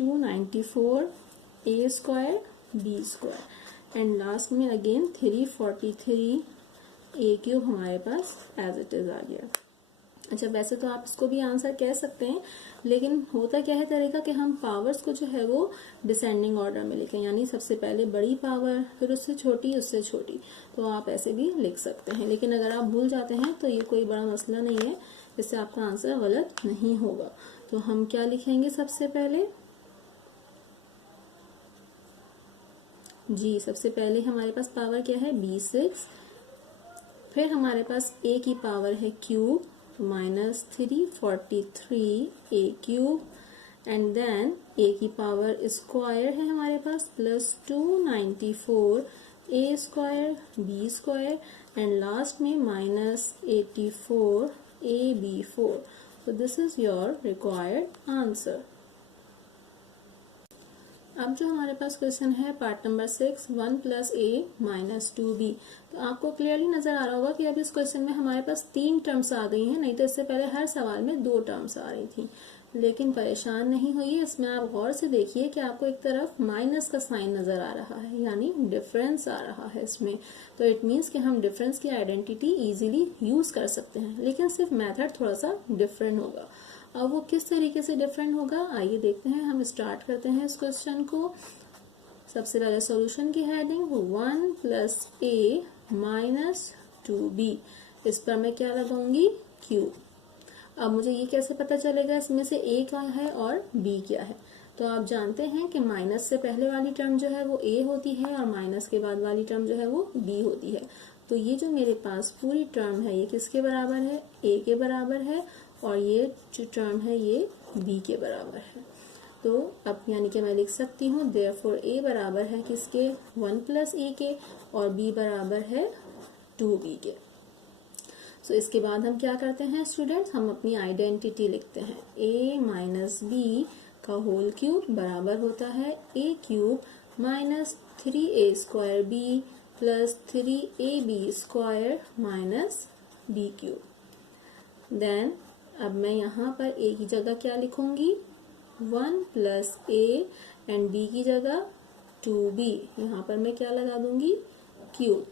294 A square B square and last में again 343 A cube हमारे पास एज इट इज आ गया। अच्छा, वैसे तो आप इसको भी आंसर कह सकते हैं, लेकिन होता क्या है तरीका कि हम पावर्स को जो है वो डिसेंडिंग ऑर्डर में लिखें, यानी सबसे पहले बड़ी पावर, फिर उससे छोटी, तो आप ऐसे भी लिख सकते हैं। लेकिन अगर आप भूल जाते हैं तो ये कोई बड़ा मसला नहीं है, इससे आपका आंसर गलत नहीं होगा। तो हम क्या लिखेंगे सबसे पहले जी, सबसे पहले हमारे पास पावर क्या है B6, फिर हमारे पास a की पावर है cube minus 343 A cube and then a की पावर स्क्वायर है हमारे पास plus 294 A square B square and last में minus 84 A B 4। So this is your required answer. अब जो हमारे पास क्वेश्चन है पार्ट नंबर 6, 1 प्लस ए माइनस 2b, तो आपको क्लियरली नजर आ रहा होगा कि अब इस क्वेश्चन में हमारे पास 3 टर्म्स आ गई हैं, नहीं तो इससे पहले हर सवाल में 2 टर्म्स आ रही थी। लेकिन परेशान नहीं होइए, इसमें आप गौर से देखिए कि आपको एक तरफ माइनस का साइन नजर आ रहा है, यानी डिफरेंस आ रहा है इसमें। तो इट मीन्स कि हम डिफरेंस की आइडेंटिटी इजीली यूज कर सकते हैं, लेकिन सिर्फ मेथड थोड़ा सा डिफरेंट होगा। अब वो किस तरीके से डिफरेंट होगा, आइए देखते हैं। हम स्टार्ट करते हैं इस क्वेश्चन को। सबसे पहले सॉल्यूशन की हेडिंग 1 प्लस ए माइनस 2b, इस पर मैं क्या लगाऊंगी, क्यूब। अब मुझे ये कैसे पता चलेगा इसमें से a क्या है और b क्या है। तो आप जानते हैं कि माइनस से पहले वाली टर्म जो है वो a होती है और माइनस के बाद वाली टर्म जो है वो b होती है। तो ये जो मेरे पास पूरी टर्म है ये किसके बराबर है, a के बराबर है, और ये जो टर्म है ये b के बराबर है। तो अब यानी कि मैं लिख सकती हूँ देयरफॉर a बराबर है किसके, 1 प्लस a के, और b बराबर है 2b के। सो इसके बाद हम क्या करते हैं स्टूडेंट्स, हम अपनी आइडेंटिटी लिखते हैं। a माइनस b का होल क्यूब बराबर होता है a cube minus 3a square b plus 3ab square minus b cube. Then अब मैं यहाँ पर a की जगह क्या लिखूंगी, 1 प्लस a एंड b की जगह 2b, यहाँ पर मैं क्या लगा दूंगी, क्यूब।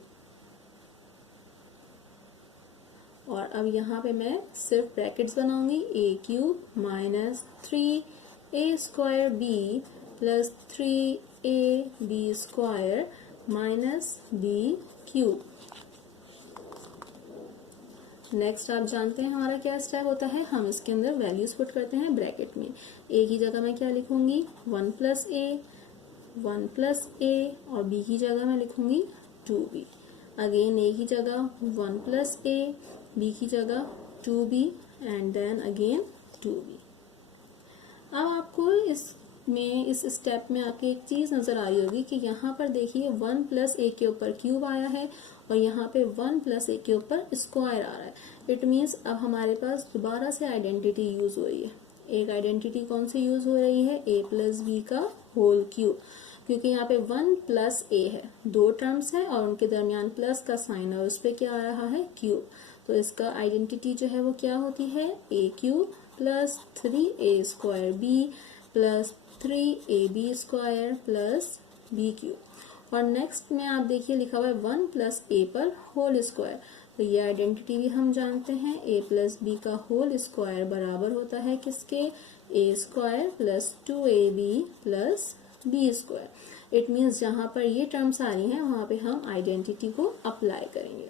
और अब यहाँ पे मैं सिर्फ ब्रैकेट्स बनाऊंगी, a cube minus 3a square b plus 3ab square minus b cube. Next आप जानते हैं हमारा क्या स्टेप होता है, हम इसके अंदर वैल्यूज पुट करते हैं ब्रैकेट में। a की जगह मैं क्या लिखूंगी, 1 प्लस a और b की जगह मैं लिखूंगी 2b। अगेन a की जगह 1 प्लस a, b की जगह 2b and then again 2b। अब आपको इसमें इस स्टेप में आपकी एक चीज नजर आ रही होगी कि यहाँ पर देखिए 1 प्लस a के ऊपर क्यूब आया है और यहाँ पे 1 प्लस a के ऊपर स्क्वायर आ रहा है। इट मीन्स अब हमारे पास दोबारा से आइडेंटिटी यूज हो रही है। एक आइडेंटिटी कौन सी यूज हो रही है, a प्लस b का होल क्यूब, क्योंकि यहाँ पे 1 प्लस a है, 2 टर्म्स है और उनके दरमियान प्लस का साइन है, उस पर क्या आ रहा है, क्यूब। तो इसका आइडेंटिटी जो है वो क्या होती है, a cube plus 3a square b plus 3ab square plus b cube. और नेक्स्ट में आप देखिए लिखा हुआ है 1 प्लस a पर होल स्क्वायर, तो ये आइडेंटिटी भी हम जानते हैं, a प्लस b का होल स्क्वायर बराबर होता है किसके, a square plus 2ab plus b square. It means जहां पर ये टर्म्स आ रही हैं वहां पे हम आइडेंटिटी को अप्लाई करेंगे।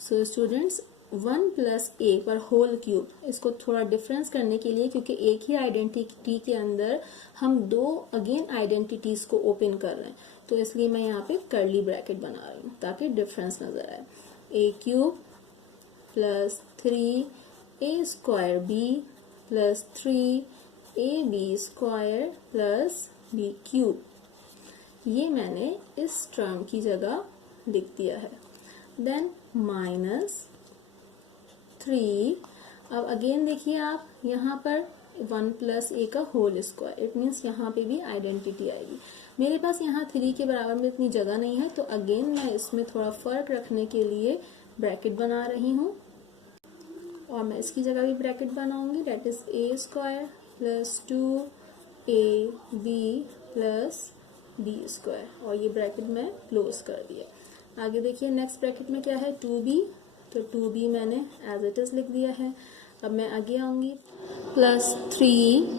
सो स्टूडेंट्स 1 प्लस a पर होल क्यूब, इसको थोड़ा डिफरेंस करने के लिए, क्योंकि एक ही आइडेंटिटी के अंदर हम 2 अगेन आइडेंटिटीज को ओपन कर रहे हैं, तो इसलिए मैं यहाँ पे कर्ली ब्रैकेट बना रही हूँ ताकि डिफरेंस नजर आए। a cube plus 3a square b plus 3ab square plus b cube, ये मैंने इस टर्म की जगह लिख दिया है। देन माइनस 3, अब अगेन देखिए आप यहाँ पर 1 प्लस a का होल स्क्वायर, इट मीन्स यहाँ पे भी आइडेंटिटी आएगी। मेरे पास यहाँ 3 के बराबर में इतनी जगह नहीं है, तो अगेन मैं इसमें थोड़ा फर्क रखने के लिए ब्रैकेट बना रही हूँ और मैं इसकी जगह भी ब्रैकेट बनाऊंगी, that is a square plus 2 A B plus B square, और ये ब्रैकेट मैं क्लोज कर दिया। आगे देखिए नेक्स्ट ब्रैकेट में क्या है, 2b, तो 2b मैंने एज इट इज लिख दिया है। अब मैं आगे आऊंगी, plus 3a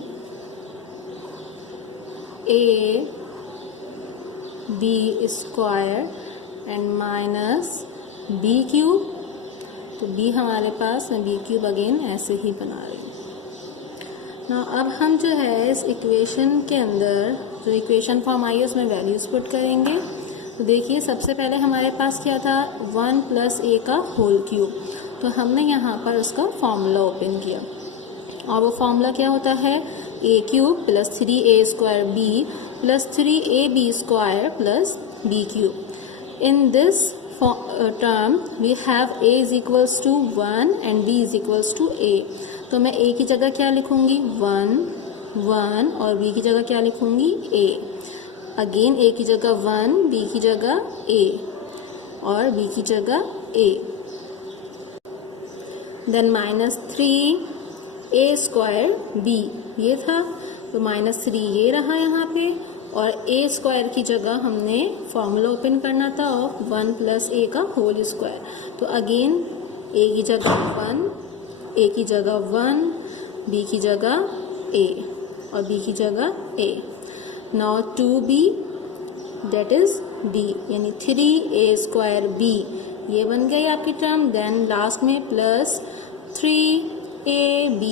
B square and minus B cube, तो b हमारे पास, मैं बी क्यूब अगेन ऐसे ही बना रही हूँ ना। अब हम जो है इस इक्वेशन के अंदर जो इक्वेशन फॉर्म आई है उसमें वैल्यूज पुट करेंगे। तो देखिए सबसे पहले हमारे पास क्या था, 1 प्लस ए का होल क्यूब, तो हमने यहाँ पर उसका फॉर्मूला ओपन किया, और वो फॉर्मूला क्या होता है, A cube plus 3a square B plus 3ab square plus B cube. In this term we have a is equals to 1 and b is equals to a, तो मैं a की जगह क्या लिखूंगी, 1 1, और b की जगह क्या लिखूंगी, a। अगेन a की जगह 1, b की जगह a, और b की जगह a। Then minus 3a square b ये था, तो माइनस 3 ये रहा यहाँ पे, और a स्क्वायर की जगह हमने फॉर्मूला ओपन करना था ऑफ 1 प्लस a का होल स्क्वायर, तो अगेन a की जगह 1, a की जगह 1, b की जगह a, और b की जगह a। Now 2b that is b, यानी 3a स्क्वायर b, ये बन गई आपकी टर्म। देन लास्ट में प्लस 3ab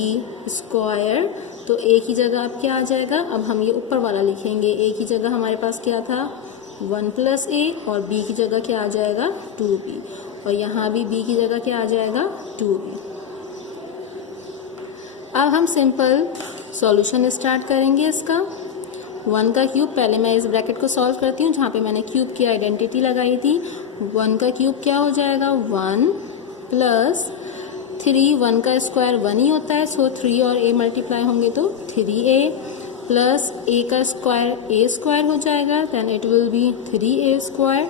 स्क्वायर, तो a की जगह अब क्या आ जाएगा, अब हम ये ऊपर वाला लिखेंगे, a की जगह हमारे पास क्या था 1 प्लस a, और b की जगह क्या आ जाएगा 2b, और यहाँ भी b की जगह क्या आ जाएगा 2b। अब हम सिंपल सॉल्यूशन स्टार्ट करेंगे इसका। 1 का क्यूब, पहले मैं इस ब्रैकेट को सॉल्व करती हूँ जहाँ पे मैंने क्यूब की आइडेंटिटी लगाई थी। 1 का क्यूब क्या हो जाएगा, 1 प्लस 3, 1 का स्क्वायर 1 ही होता है, सो 3 और a मल्टीप्लाई होंगे तो 3a, प्लस a का स्क्वायर a स्क्वायर हो जाएगा, then it will be 3a square,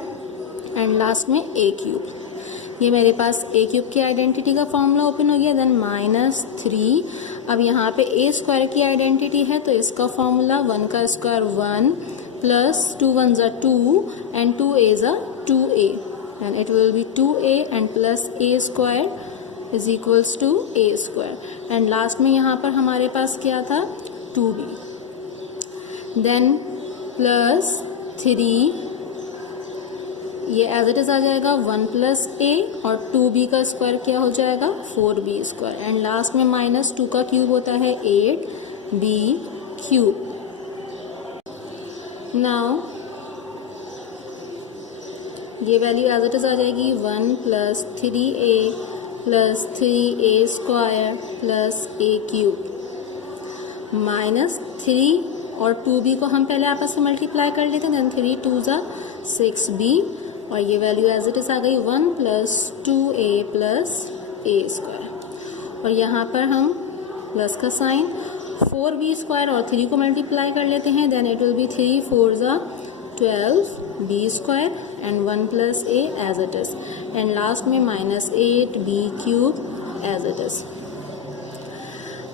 and last में a क्यूब। ये मेरे पास a क्यूब की आइडेंटिटी का फॉर्मूला ओपन हो गया। देन माइनस 3, अब यहाँ पे a स्क्वायर की आइडेंटिटी है, तो इसका फॉर्मूला 1 का स्क्वायर 1 प्लस 2 1 ज़ा 2 एंड 2a ज़ा 2a, and it will be 2a and plus a square is equals to a square, and last में यहाँ पर हमारे पास क्या था 2b। देन प्लस 3, ये एज इट इज आ जाएगा 1 प्लस a, और 2b का स्क्वायर क्या हो जाएगा 4b स्क्वायर, एंड लास्ट में माइनस 2 का क्यूब होता है 8b क्यूब। नाउ ये वैल्यू एज इट इज आ जाएगी 1 plus 3a plus 3a square plus a cube, minus 3 और 2b को हम पहले आपस में मल्टीप्लाई कर लेते हैं, देन 3 2 ज़ा 6b, और ये वैल्यू एज इट इज आ गई 1 plus 2a plus a square, और यहाँ पर हम प्लस का साइन 4b स्क्वायर और 3 को मल्टीप्लाई कर लेते हैं, देन इट विल बी 3 4 ज़ा 12b square and 1 plus a as it is, and last में minus 8b cube as it is.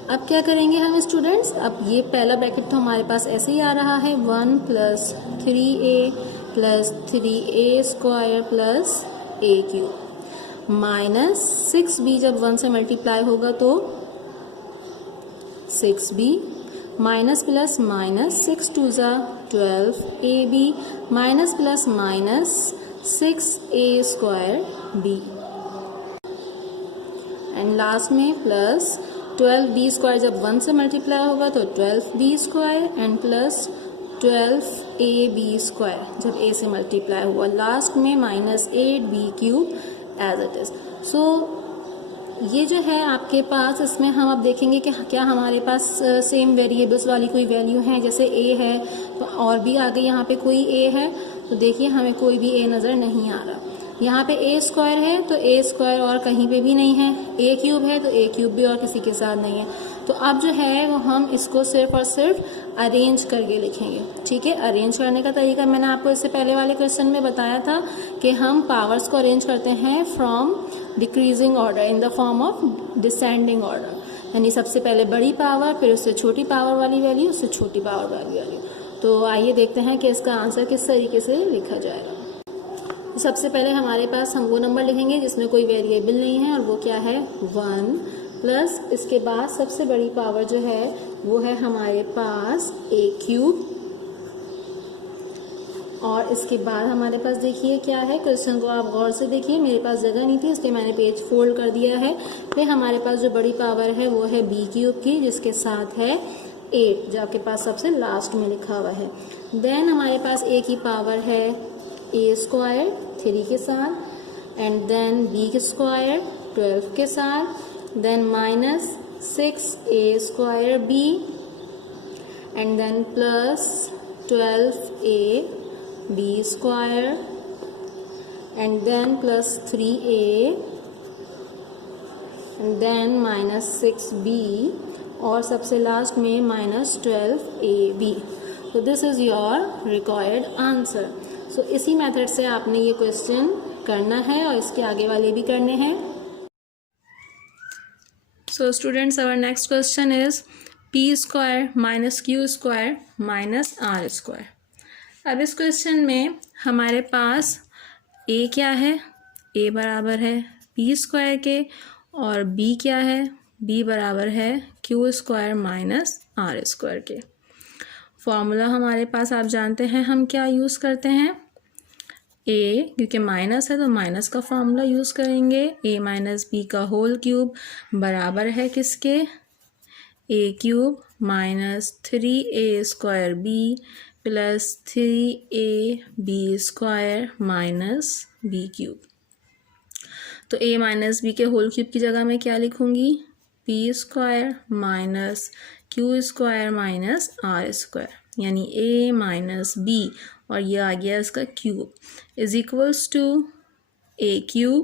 अब क्या करेंगे हम स्टूडेंट्स, अब ये पहला ब्रैकेट तो हमारे पास ऐसे ही आ रहा है 1 plus 3a plus 3a square plus a cube, minus 6b जब 1 से मल्टीप्लाई होगा तो 6b, माइनस प्लस माइनस 6 2 ज़ा 12ab, minus plus minus 6a square b, and last में प्लस 12b स्क्वायर जब 1 से मल्टीप्लाई होगा तो 12b square, and plus 12ab square जब a से मल्टीप्लाई हुआ, लास्ट में minus 8b cube as it is. So ये जो है आपके पास, इसमें हम अब देखेंगे कि क्या हमारे पास सेम वेरिएबल्स वाली कोई वैल्यू है, जैसे a है तो और भी आगे यहाँ पे कोई a है, तो देखिए हमें कोई भी a नज़र नहीं आ रहा। यहाँ पे a स्क्वायर है तो a स्क्वायर और कहीं पे भी नहीं है, a क्यूब है तो a क्यूब भी और किसी के साथ नहीं है। तो अब जो है वो हम इसको सिर्फ और सिर्फ अरेंज करके लिखेंगे, ठीक है। अरेंज करने का तरीका मैंने आपको इससे पहले वाले क्वेश्चन में बताया था कि हम पावर्स को अरेंज करते हैं from decreasing order in the form of descending order. यानी सबसे पहले बड़ी पावर, फिर उससे छोटी पावर वाली वैल्यू, उससे छोटी पावर वाली वैल्यू। तो आइए देखते हैं कि इसका आंसर किस तरीके से लिखा जाएगा। सबसे पहले हमारे पास हम वो नंबर लिखेंगे जिसमें कोई वेरिएबल नहीं है, और वो क्या है 1 प्लस इसके बाद सबसे बड़ी पावर जो है वो है हमारे पास a³, और इसके बाद हमारे पास देखिए क्या है, क्वेश्चन को आप गौर से देखिए, मेरे पास जगह नहीं थी इसलिए मैंने पेज फोल्ड कर दिया है। फिर हमारे पास जो बड़ी पावर है वो है b³ की, जिसके साथ है 8 जो आपके पास सबसे लास्ट में लिखा हुआ है। देन हमारे पास a की पावर है a² 3 के साथ, एंड देन b² 12 के साथ, then minus 6a² and then plus 12a b² and then plus 3a and then minus 6b और सबसे लास्ट में minus 12ab। तो this is your required answer. So इसी मेथड से आपने ये क्वेश्चन करना है और इसके आगे वाले भी करने हैं। So students, our next question is p² minus q² minus r²। अब इस क्वेश्चन में हमारे पास a क्या है, a बराबर है p² के, और b क्या है, b बराबर है q² माइनस r² के। फॉर्मूला हमारे पास आप जानते हैं हम क्या यूज़ करते हैं, a क्योंकि माइनस है तो माइनस का फॉर्मूला यूज़ करेंगे, a माइनस b का होल क्यूब बराबर है किसके, a³ minus 3a² b plus 3ab² minus b³। तो a माइनस b के होल क्यूब की जगह मैं क्या लिखूंगी, p² minus q² minus r², यानी a माइनस b और ये आ गया इसका cube is equals to a³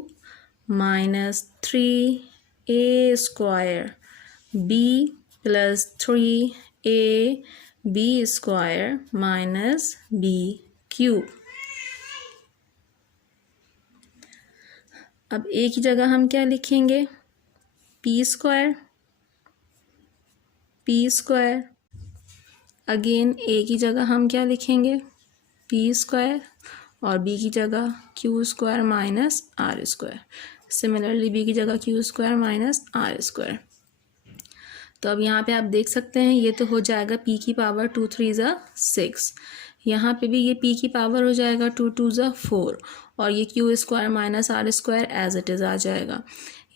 minus 3a² b plus 3ab² minus b³। अब a की जगह हम क्या लिखेंगे, p², अगेन a की जगह हम क्या लिखेंगे, p² और b की जगह q² minus r²। Similarly b की जगह q² माइनस r²। तो अब यहाँ पे आप देख सकते हैं ये तो हो जाएगा p की पावर 2 3 ज़ा 6, यहाँ पे भी ये p की पावर हो जाएगा 2 2 ज़ा 4, और ये q² minus r² as it is आ जाएगा।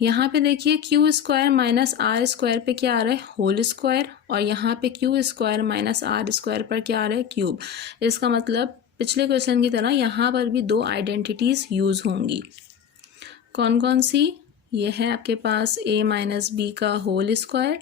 यहाँ पे देखिए q² माइनस r² पे क्या आ रहा है, होल स्क्वायर, और यहाँ पे q² माइनस r² पर क्या आ रहा है, क्यूब। इसका मतलब पिछले क्वेश्चन की तरह यहाँ पर भी दो आइडेंटिटीज़ यूज़ होंगी। कौन कौन सी, ये है आपके पास a माइनस b का होल स्क्वायर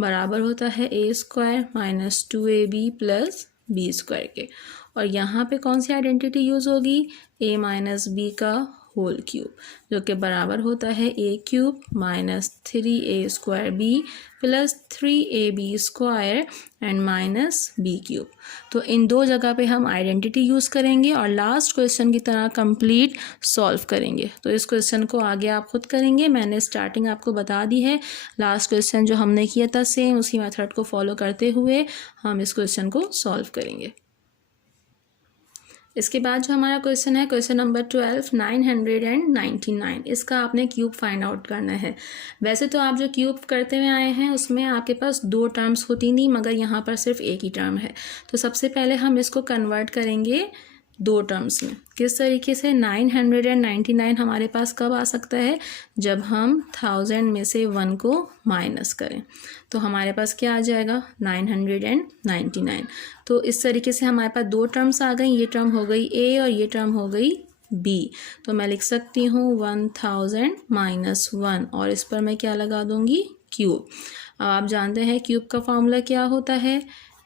बराबर होता है a² minus 2ab plus b² के, और यहाँ पे कौन सी आइडेंटिटी यूज़ होगी, a माइनस b का होल क्यूब जो कि बराबर होता है a³ minus 3a² plus 3ab² and minus b³। तो इन दो जगह पे हम आइडेंटिटी यूज़ करेंगे और लास्ट क्वेश्चन की तरह कंप्लीट सॉल्व करेंगे। तो इस क्वेश्चन को आगे आप खुद करेंगे, मैंने स्टार्टिंग आपको बता दी है। लास्ट क्वेश्चन जो हमने किया था सेम उसी मेथड को फॉलो करते हुए हम इस क्वेश्चन को सॉल्व करेंगे। इसके बाद जो हमारा क्वेश्चन है, क्वेश्चन नंबर 12 999, इसका आपने क्यूब फाइंड आउट करना है। वैसे तो आप जो क्यूब करते हुए आए हैं उसमें आपके पास दो टर्म्स होती नहीं, मगर यहाँ पर सिर्फ एक ही टर्म है। तो सबसे पहले हम इसको कन्वर्ट करेंगे दो टर्म्स में। किस तरीके से, 999 हमारे पास कब आ सकता है, जब हम 1000 में से 1 को माइनस करें। तो हमारे पास क्या आ जाएगा, 999। तो इस तरीके से हमारे पास दो टर्म्स आ गई, ये टर्म हो गई a और ये टर्म हो गई b। तो मैं लिख सकती हूँ 1000 माइनस 1 और इस पर मैं क्या लगा दूँगी, क्यूब। अब आप जानते हैं क्यूब का फॉर्मूला क्या होता है,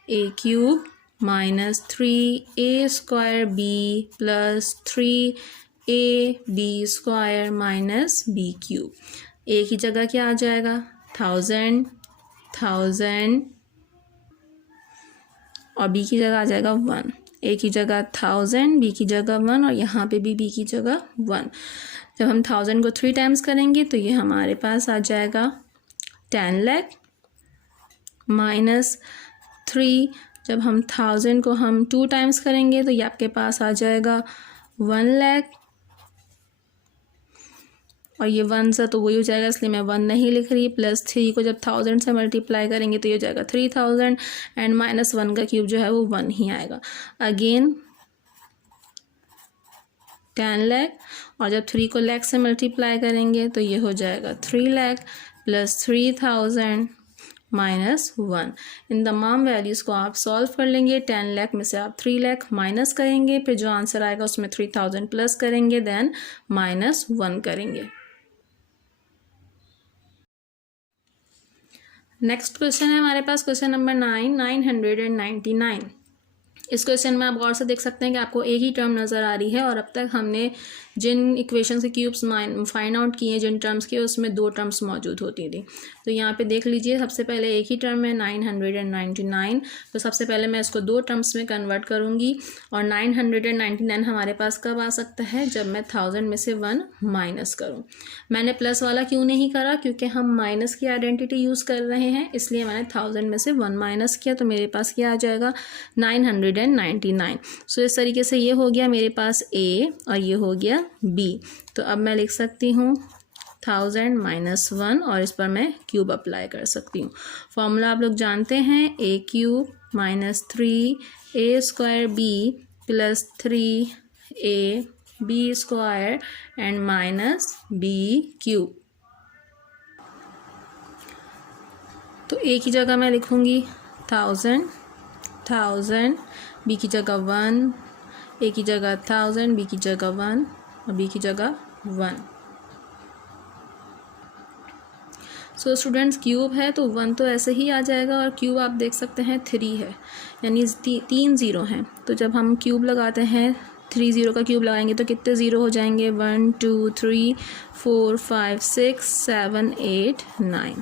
a³ minus 3a² b plus 3ab² minus b³। a की जगह क्या आ जाएगा, 1000 और b की जगह आ जाएगा 1। a की जगह 1000, b की जगह 1 और यहाँ पे भी b की जगह 1। जब हम 1000 को 3 टाइम्स करेंगे तो ये हमारे पास आ जाएगा 10 लाख -3। जब हम 1000 को हम 2 टाइम्स करेंगे तो ये आपके पास आ जाएगा 1 लाख, और ये 1 सा तो वही हो जाएगा, इसलिए मैं 1 नहीं लिख रही। +3 को जब 1000 से मल्टीप्लाई करेंगे तो ये हो जाएगा 3000, एंड -1 का क्यूब जो है वो 1 ही आएगा। अगेन 10 लाख, और जब 3 को लाख से मल्टीप्लाई करेंगे तो ये हो जाएगा 3 लाख +3000 -1। इन तमाम वैल्यूज़ को आप सॉल्व कर लेंगे। 10 लाख में से आप 3 लाख माइनस करेंगे, फिर जो आंसर आएगा उसमें 3000 प्लस करेंगे, देन -1 करेंगे। नेक्स्ट क्वेश्चन है हमारे पास क्वेश्चन नंबर 999। इस क्वेश्चन में आप गौर से देख सकते हैं कि आपको एक ही टर्म नज़र आ रही है, और अब तक हमने जिन इक्वेशन के क्यूब्स फाइंड आउट किए, जिन टर्म्स के, उसमें 2 टर्म्स मौजूद होती थी। तो यहाँ पे देख लीजिए, सबसे पहले एक ही टर्म है 999, तो सबसे पहले मैं इसको 2 टर्म्स में कन्वर्ट करूँगी। और 999 हमारे पास कब आ सकता है, जब मैं 1000 में से 1 माइनस करूँ। मैंने प्लस वाला क्यों नहीं करा, क्योंकि हम माइनस की आइडेंटिटी यूज़ कर रहे हैं, इसलिए मैंने 1000 में से 1 माइनस किया, तो मेरे पास क्या आ जाएगा 999। सो इस तरीके से ये हो गया मेरे पास A और ये हो गया B। तो अब मैं लिख सकती हूँ 1000 -1, और इस पर मैं क्यूब अप्लाई कर सकती हूँ। फॉर्मूला आप लोग जानते हैं, A³ -3A² B +3AB² and -B³। तो A की जगह मैं लिखूँगी 1000, B की जगह 1, A की जगह 1000, B की जगह 1 और B की जगह 1। सो स्टूडेंट्स, क्यूब है तो 1 तो ऐसे ही आ जाएगा, और क्यूब आप देख सकते हैं 3 है, यानी 3 ज़ीरो हैं। तो जब हम क्यूब लगाते हैं, 3 ज़ीरो का क्यूब लगाएंगे तो कितने ज़ीरो हो जाएंगे, 1 2 3 4 5 6 7 8 9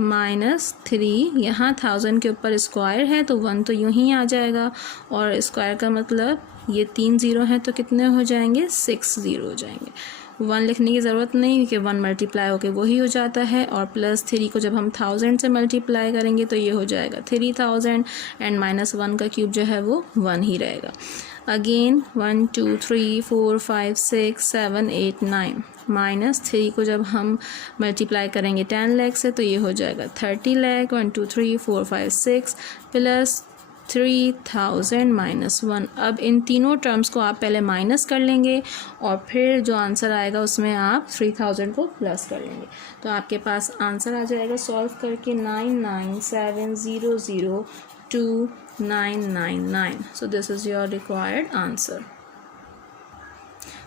-3। यहाँ 1000 के ऊपर स्क्वायर है तो 1 तो यूं ही आ जाएगा, और स्क्वायर का मतलब ये 3 ज़ीरो हैं तो कितने हो जाएंगे, 6 ज़ीरो हो जाएंगे। 1 लिखने की ज़रूरत नहीं, क्योंकि 1 मल्टीप्लाई होके वही हो जाता है, और +3 को जब हम 1000 से मल्टीप्लाई करेंगे तो ये हो जाएगा 3000, एंड -1 का क्यूब जो है वो 1 ही रहेगा। अगेन 1 2 3 4 5 6 7 8 9 -3 को जब हम मल्टीप्लाई करेंगे 10 लाख से तो ये हो जाएगा 30 लाख। 1 2 3 4 5 6 +3000 -1। अब इन तीनों टर्म्स को आप पहले माइनस कर लेंगे, और फिर जो आंसर आएगा उसमें आप 3000 को प्लस कर लेंगे। तो आपके पास आंसर आ जाएगा सॉल्व करके 997002999। So this is your required answer.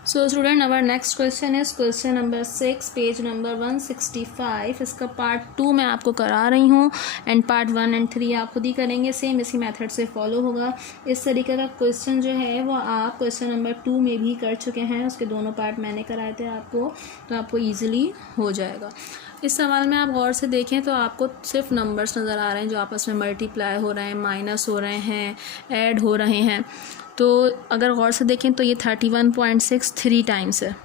So student, our next question is question number 6, page number 165। इसका पार्ट 2 मैं आपको करा रही हूँ, एंड पार्ट 1 एंड 3 आप खुद ही करेंगे, सेम इसी मेथड से फॉलो होगा। इस तरीके का क्वेश्चन जो है वो आप क्वेश्चन नंबर 2 में भी कर चुके हैं, उसके दोनों पार्ट मैंने कराए थे आपको, तो आपको ईजिली हो जाएगा। इस सवाल में आप गौर से देखें तो आपको सिर्फ नंबर्स नज़र आ रहे हैं जो आपस में मल्टीप्लाई हो रहे हैं, माइनस हो रहे हैं, ऐड हो रहे हैं। तो अगर गौर से देखें तो ये 31.6 3 टाइम्स है,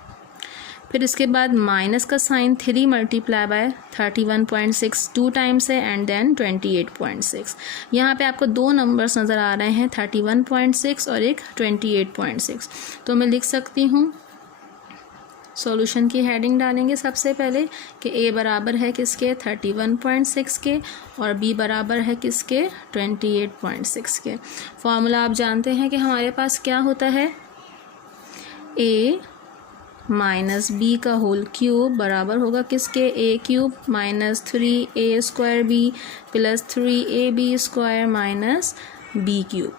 फिर इसके बाद माइनस का साइन 3 मल्टीप्लाई बाय 31.6 2 टाइम्स है, एंड देन 28.6। यहाँ पे आपको 2 नंबर्स नज़र आ रहे हैं, 31.6 और एक 28.6। तो मैं लिख सकती हूँ, सॉल्यूशन की हेडिंग डालेंगे सबसे पहले कि A बराबर है किसके, 31.6 के, और B बराबर है किसके, 28.6 के। फॉर्मूला आप जानते हैं कि हमारे पास क्या होता है, A माइनस B का होल क्यूब बराबर होगा किसके, A³ -3A² B +3AB² -B³।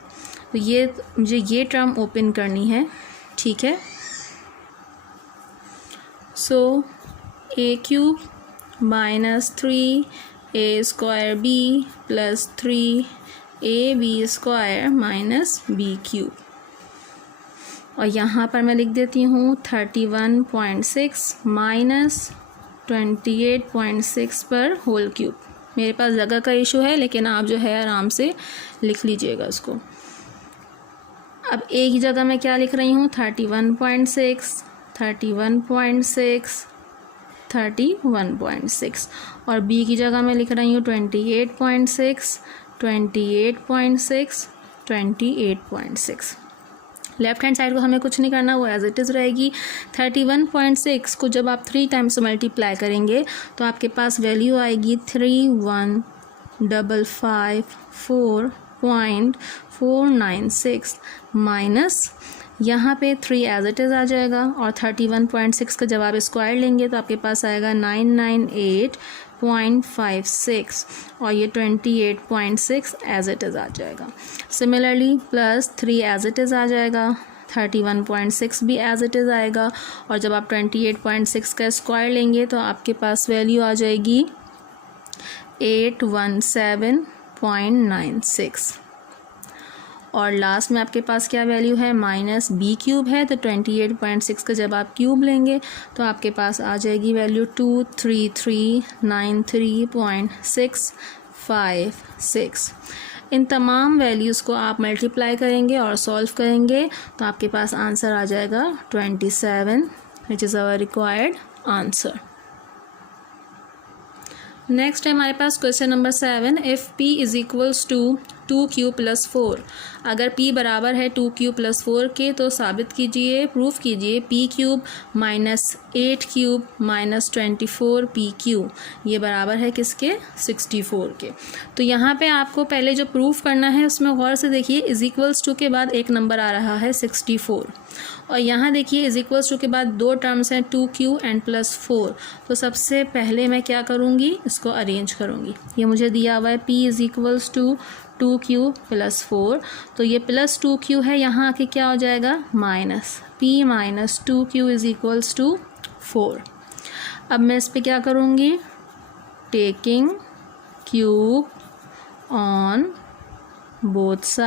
तो ये मुझे ये टर्म ओपन करनी है, ठीक है। सो A³ -3A² B +3AB² B³। और यहाँ पर मैं लिख देती हूँ 31.6 -28.6 पर होल क्यूब। मेरे पास जगह का इशू है, लेकिन आप जो है आराम से लिख लीजिएगा इसको। अब A की जगह मैं क्या लिख रही हूँ, 31.6 31.6 और b की जगह मैं लिख रही हूँ 28.6, 28.6, 28.6। लेफ्ट हैंड साइड को हमें कुछ नहीं करना, वो एज इट इज़ रहेगी। 31.6 को जब आप 3 टाइम्स मल्टीप्लाई करेंगे तो आपके पास वैल्यू आएगी 31,554.496 माइनस यहाँ पे 3 एज इट इज़ आ जाएगा और 31.6 का जब आप स्क्वायर लेंगे तो आपके पास आएगा 998.56 और ये 28.6 एज इट इज़ आ जाएगा। Similarly plus 3 as it is आ जाएगा, 31.6 भी एज इट इज़ आएगा और जब आप 28.6 का स्क्वायर लेंगे तो आपके पास वैल्यू आ जाएगी 817.96 और लास्ट में आपके पास क्या वैल्यू है, माइनस बी क्यूब है। तो 28.6 का जब आप क्यूब लेंगे तो आपके पास आ जाएगी वैल्यू 23393.656। इन तमाम वैल्यूज़ को आप मल्टीप्लाई करेंगे और सॉल्व करेंगे तो आपके पास आंसर आ जाएगा 27, which is our required answer. Next है हमारे पास question number 7। If p is equals to 2q + 4, अगर p बराबर है 2q + 4 के तो साबित कीजिए, प्रूफ कीजिए p³ - 8q - 24pq ये बराबर है किसके, 64 के। तो यहाँ पे आपको पहले जो प्रूफ करना है उसमें गौर से देखिए, इज़ इक्वल्स टू के बाद एक नंबर आ रहा है 64 और यहाँ देखिए इज़ इक्वल्स टू के बाद 2 टर्म्स हैं 2q एंड +4। तो सबसे पहले मैं क्या करूँगी, इसको अरेंज करूँगी। ये मुझे दिया हुआ है p is equals to 2q + 4, तो ये प्लस 2q है, यहाँ आके क्या हो जाएगा minus p - 2q is equals to 4। अब मैं इस पर क्या करूँगी, taking cube on both side